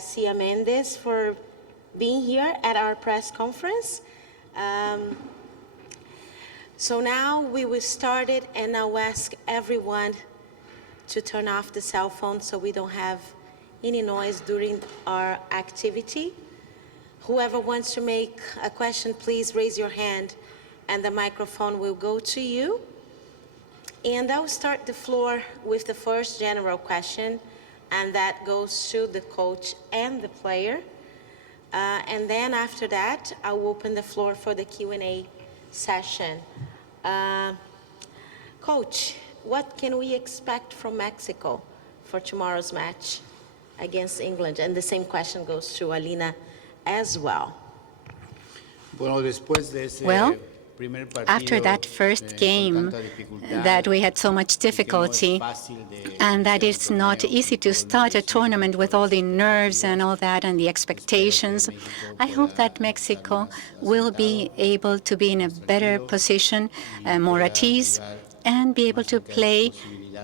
Garcia Mendez for being here at our press conference. So now we will start it, and I'll ask everyone to turn off the cell phone so we don't have any noise during our activity. Whoever wants to make a question, please raise your hand and the microphone will go to you. And I'll start the floor with the first general question, and that goes to the coach and the player. And then after that, I'll open the floor for the Q&A session. Coach, what can we expect from Mexico for tomorrow's match against England? And the same question goes to Alina as well. Well, after that first game that we had so much difficulty, and that it's not easy to start a tournament with all the nerves and all that and the expectations, I hope that Mexico will be able to be in a better position, more at ease, and be able to play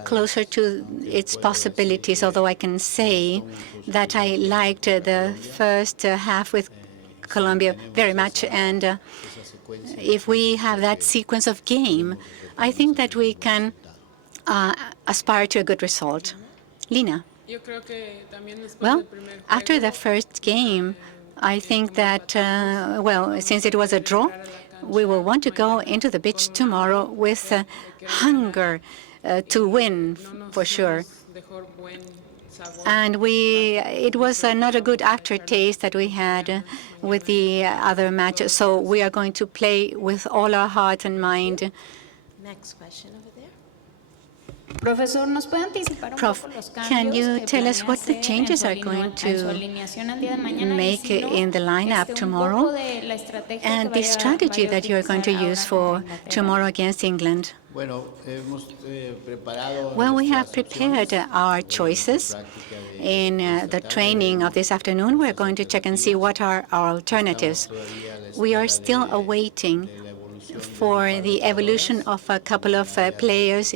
closer to its possibilities, although I can say that I liked the first half with Colombia very much, and if we have that sequence of game, I think that we can aspire to a good result. Lina? Well, after the first game, I think that, well, since it was a draw, we will want to go into the pitch tomorrow with hunger to win, for sure. And it was not a good aftertaste that we had with the other matches. So we are going to play with all our heart and mind. Next question over there. Prof, can you tell us what the changes are going to make in the lineup tomorrow and the strategy that you're going to use for tomorrow against England? Well, we have prepared our choices. In the training of this afternoon, we're going to check and see what are our alternatives. We are still awaiting for the evolution of a couple of players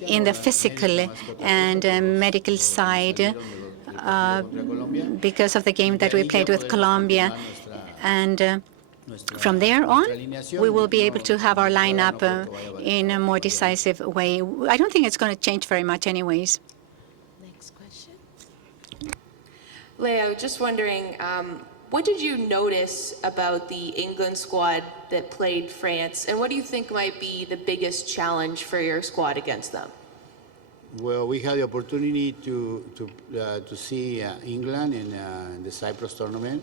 in the physical and medical side because of the game that we played with Colombia. And from there on, we will be able to have our lineup in a more decisive way. I don't think it's going to change very much anyways. Next question. Leo, just wondering, what did you notice about the England squad that played France, and what do you think might be the biggest challenge for your squad against them? Well, we had the opportunity to see England in the Cyprus tournament,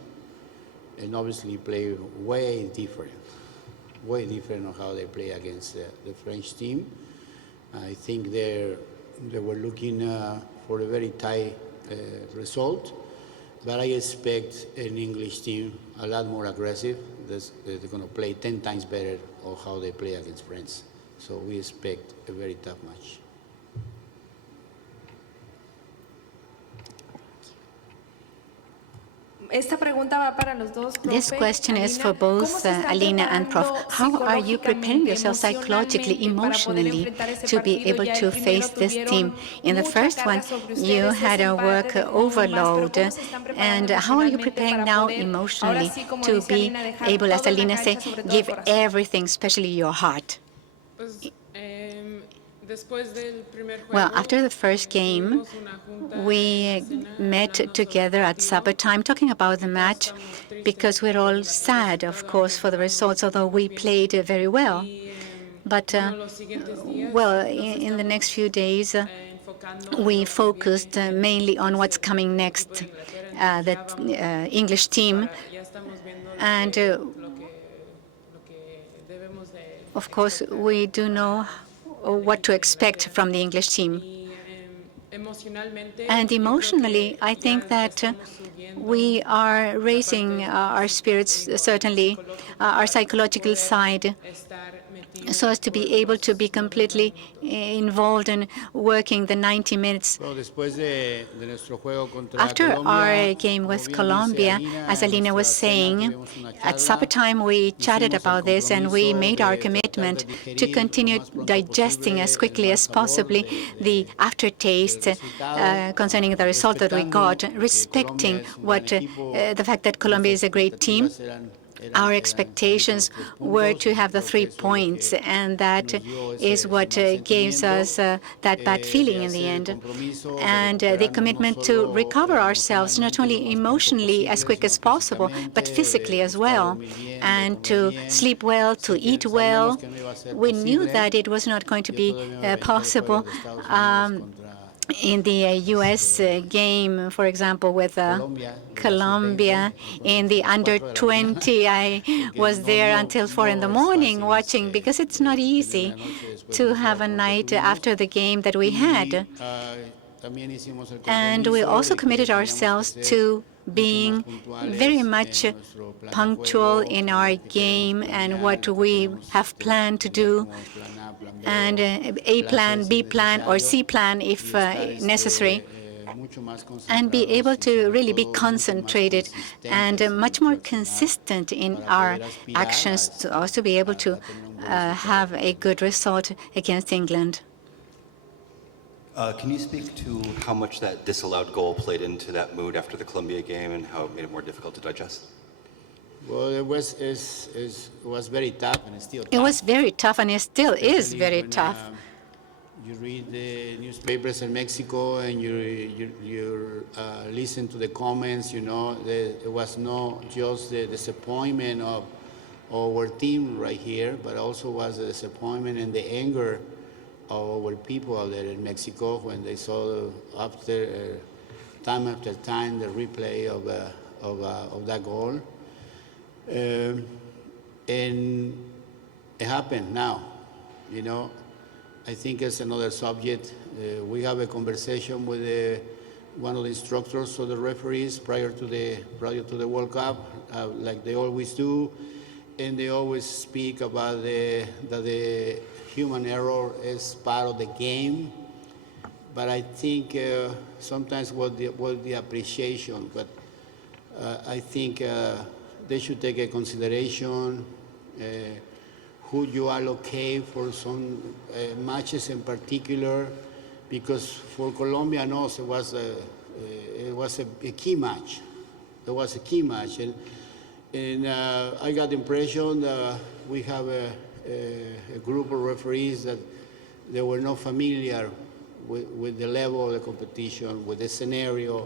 and obviously play way different on how they play against the French team. I think they were looking for a very tight result, but I expect an English team a lot more aggressive. They're going to play 10 times better on how they play against France. So we expect a very tough match. This question is for both Alina and Prof. How are you preparing yourself psychologically, emotionally, to be able to face this team? In the first one, you had a work overload. And how are you preparing now emotionally to be able, as Alina said, give everything, especially your heart? Well, after the first game, we met together at supper time talking about the match because we're all sad, of course, for the results, although we played very well. But, well, in the next few days, we focused mainly on what's coming next, the English team. And, of course, we do know what to expect from the English team. And emotionally, I think that we are raising our spirits, certainly our psychological side, so as to be able to be completely involved in working the 90 minutes. Well, después de nuestro juego contra After our Colombia, game como with bien dice Colombia, Alina, as en Alina was nuestra cena saying, tuvimos una at supper charla, time we chatted hicimos el about this and we compromiso made our de tratar de commitment to digerir lo continue más pronto digesting as posible el quickly mal as sabor possibly the del aftertaste resultado, concerning the result that we respetando got, que Colombia respecting es un gran what equipo. the fact that Colombia Nuestras is a great team. expectativas Our eran salir con los expectations 3 were puntos to y have the creo que 3 eso es lo points, que and that nos dio is ese what mal gives sentimiento us that bad de feeling in the hacer el end. compromiso de And the recuperarnos no commitment to solo recover ourselves, not emocionalmente lo only más pronto emotionally as posible, quick sino as possible, físicamente, but physically de as buscar well, dormir bien, de and comer to bien. sleep well, to Así que eat sabíamos well. que no iba a ser We knew posible. that it was not going to Yo be todavía me aventé el juego possible. de Estados Unidos In the US game, for example, with Colombia, de la Colombia, sub-20, in the under 4 de la mañana, 20, I porque was there until 4 in the no es morning fácil watching because it's not tener easy una noche después to del have juego a como el que night tuvimos. after the game that we Y had. también hicimos el And we compromiso also de que committed teníamos que ourselves ser to mucho más being very puntuales much en nuestro plan de punctual juego, in en our lo que queremos game and planear, what lo que we queremos have planned to tener do, como plan A, plan B and o A plan C plan, si es B plan, or necesario, C plan y if estar necessary, mucho más and be able concentrados y to sobre really be todo mucho más concentrated and consistentes en much nuestro more accionar consistent in para our poder aspirar actions to also be able to a tener un buen resultado have con a Colombia. good result against England. Can you speak to how much that disallowed goal played into that mood after the Colombia game and how it made it more difficult to digest? Well, it was very tough and it's still tough. It was very tough, and it still is Especially very when tough. you read the newspapers in Mexico and you listen to the comments, you know, it was not just the disappointment of our team right here, but also was the disappointment and the anger of our people out there in Mexico when they saw time after time the replay of that goal. And it happened now, you know. I think it's another subject. We have a conversation with one of the instructors of the referees prior to the World Cup, like they always do, and they always speak about that the human error is part of the game. But I think sometimes what the appreciation, but I think they should take a consideration who you allocate for some matches in particular, because for Colombianos it was a key match. It was a key match, and I got the impression that we have a group of referees that they were not familiar with the level of the competition, with the scenario,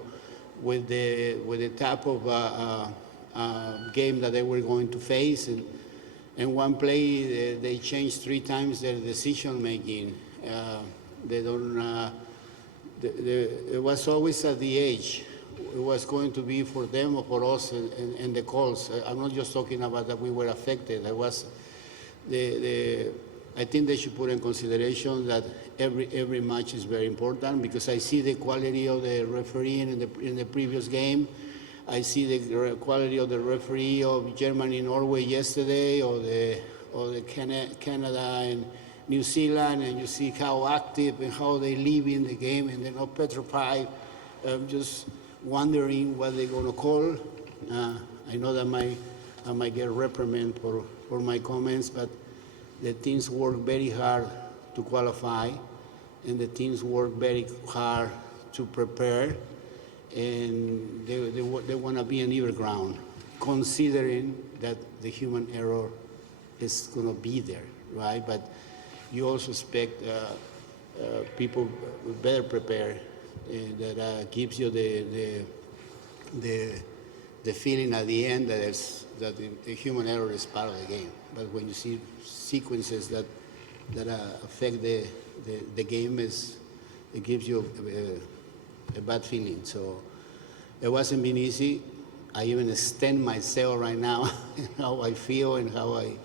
with the type of game that they were going to face. And in one play, they changed 3 times their decision making. They don't. It was always at the edge. It was going to be for them or for us and the calls. I'm not just talking about that we were affected. I was I think they should put in consideration that every match is very important, because I see the quality of the referee in the previous game. I see the quality of the referee of Germany, Norway yesterday, or the Canada and New Zealand, and you see how active and how they live in the game, and they're not petrified, just wondering what they're going to call. I know that I might get reprimand for my comments, but the teams work very hard to qualify, and the teams work very hard to prepare, and they want to be on even ground, considering that the human error is going to be there, right? But you also expect people better prepared, and that gives you the feeling at the end that the human error is part of the game. But when you see sequences that affect the game, it gives you a bad feeling. So it wasn't been easy. I even extend myself right now in how I feel and how I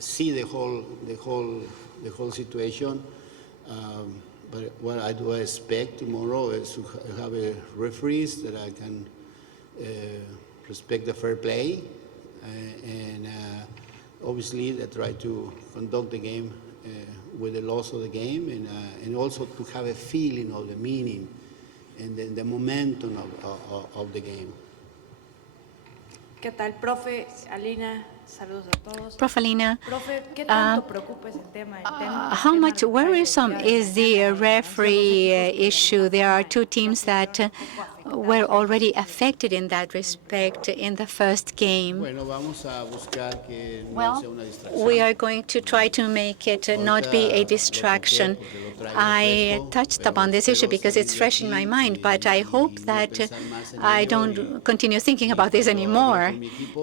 see the whole situation. But what I do expect tomorrow is to have referees that I can respect the fair play, and obviously, they try to conduct the game with the laws of the game, and also to have a feeling of the meaning and the momentum of the game. ¿Qué tal, profe? Alina, saludos a todos. Prof. Alina, Profe, ¿qué tanto preocupa ese tema? how much worrisome is the referee issue? There are two teams that were already affected in that respect in the first game. Bueno, vamos a buscar que no Well, sea una distracción. we are going to try to make it not be a distraction. I touched upon this issue because it's fresh in my mind, but I hope that I don't continue thinking about this anymore.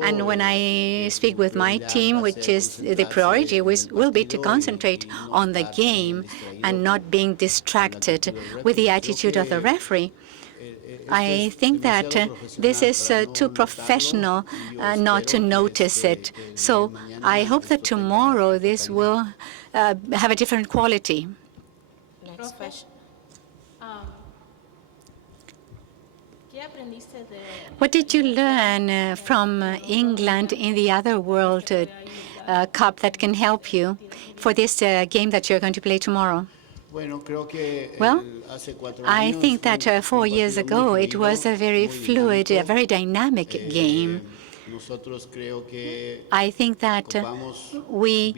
And when I speak with my team, which is the priority, will be to concentrate on the game and not being distracted with the attitude of the referee. I think that this is too professional not to notice it. So I hope that tomorrow this will have a different quality. Next question. What did you learn from England in the other World Cup that can help you for this game that you're going to play tomorrow? Well, I think that 4 years ago it was a very fluid, a very dynamic game. I think that we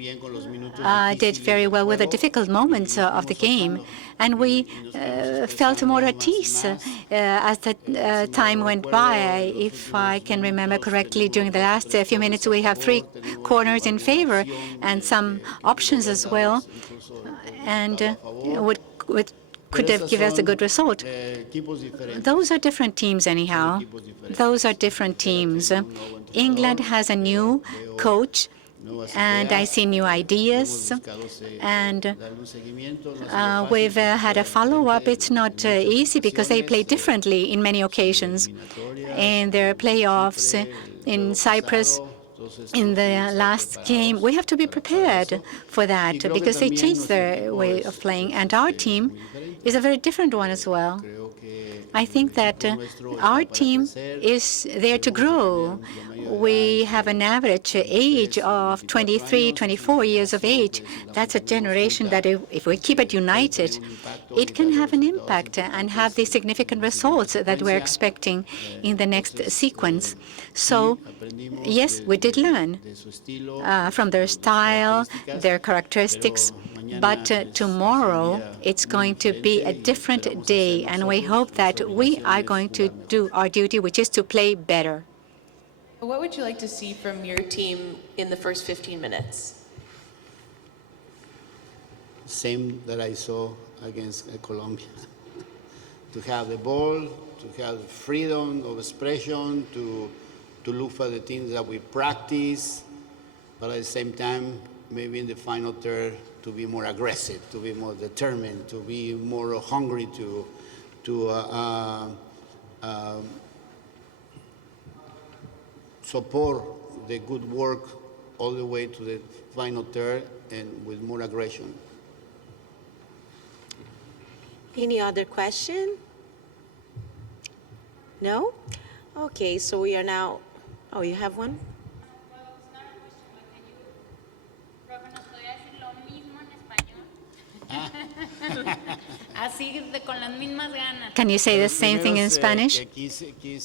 did very well with the difficult moments of the game, and we felt more at ease as the time went by. If I can remember correctly, during the last few minutes, we have 3 corners in favor and some options as well, and could have given us a good result. Those are different teams anyhow. Those are different teams. England has a new coach, and I see new ideas, and we've had a follow-up. It's not easy because they play differently in many occasions. In their playoffs in Cyprus, in the last game, we have to be prepared for that because they changed their way of playing, and our team is a very different one as well. I think that our team is there to grow. We have an average age of 23, 24 years of age. That's a generation that if we keep it united, it can have an impact and have the significant results that we're expecting in the next sequence. So, yes, we did learn from their style, their characteristics, but tomorrow it's going to be a different day, and we hope that we are going to do our duty, which is to play better. What would you like to see from your team in the first 15 minutes? Same that I saw against Colombia. To have the ball, to have freedom of expression, to look for the things that we practice, but at the same time, maybe in the final third, to be more aggressive, to be more determined, to be more hungry to support the good work all the way to the final third and with more aggression. Any other question? No? Okay, so we are now, oh, you have one? Can you say the same thing in Spanish?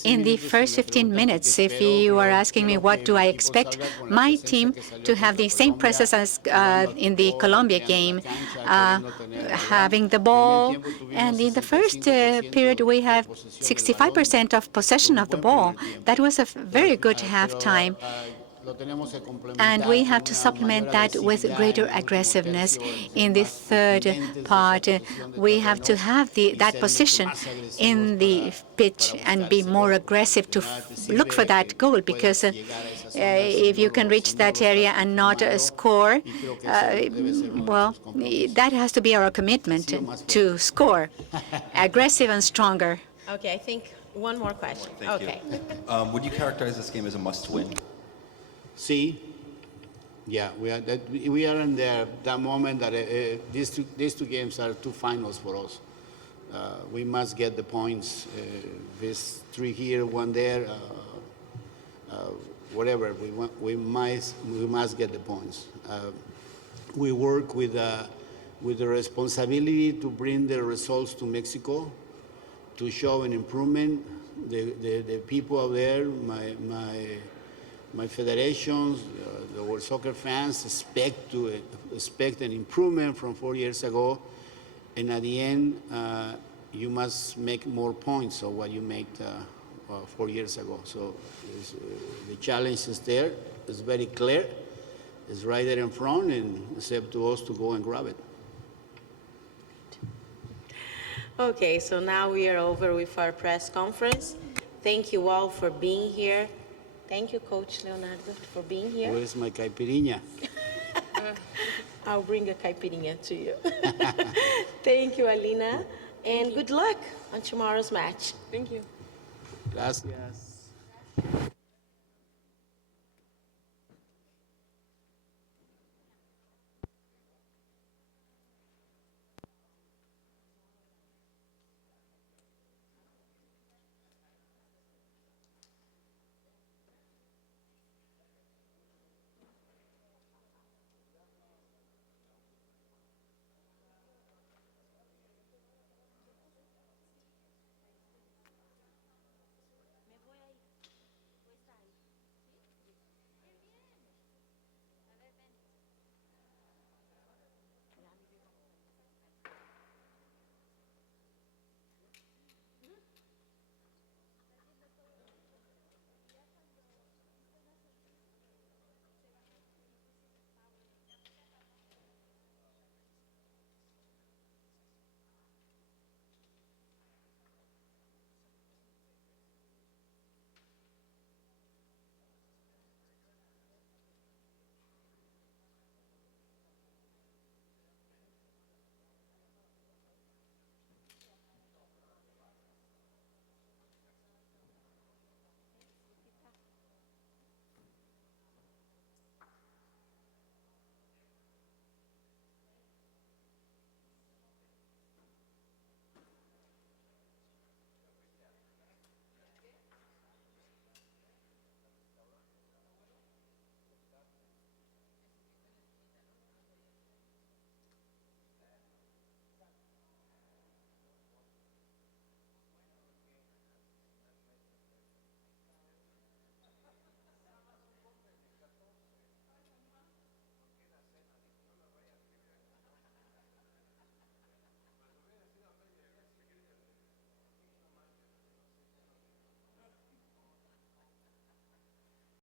In the first 15 minutes, if you are asking me what do I expect, my team to have the same presence as in the Colombia game, having the ball. And in the first period, we have 65% of possession of the ball. That was a very good halftime. And we have to supplement that with greater aggressiveness. In the third part, we have to have that position in the pitch and be more aggressive to look for that goal, because if you can reach that area and not score, well, that has to be our commitment to score, aggressive and stronger. Okay, I think one more question. Thank okay. you. Would you characterize this game as a must-win? See, yeah, we are in that moment that these two games are 2 finals for us. We must get the points. This 3 here, 1 there. whatever, we must get the points. We work with the responsibility to bring the results to Mexico, to show an improvement. The people out there, my federations, the World Soccer fans expect an improvement from 4 years ago, and at the end, you must make more points of what you made 4 years ago. So the challenge is there. It's very clear. It's right there in front, and it's up to us to go and grab it. Okay, so now we are over with our press conference. Thank you all for being here. Thank you, Coach Leonardo, for being here. Where's my caipirinha? I'll bring a caipirinha to you. Thank you, Alina, and good luck on tomorrow's match. Thank you. Gracias.